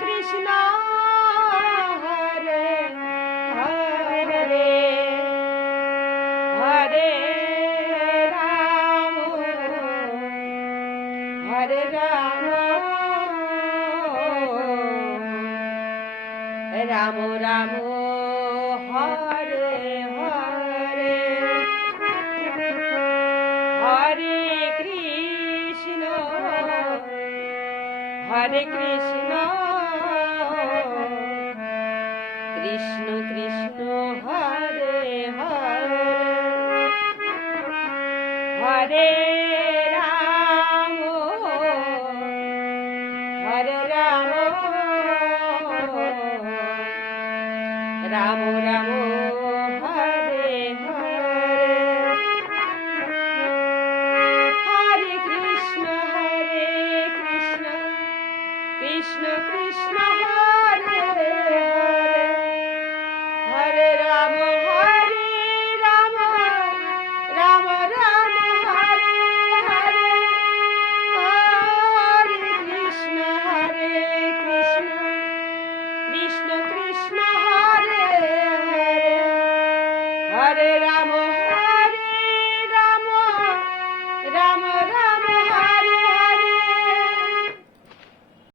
Krishna Hare Hare Hare Ram Hare Ram Ram Ram Hare Hare Hare Krishna Krishna Krishna Hare Hare Hare Ram Ram Ram Hare Hare Hare Krishna Krishna Krishna Hare Hare Hare Ram Ram Ram Hare Hare Hare Krishna Krishna Krishna Hare Hare Hare Ram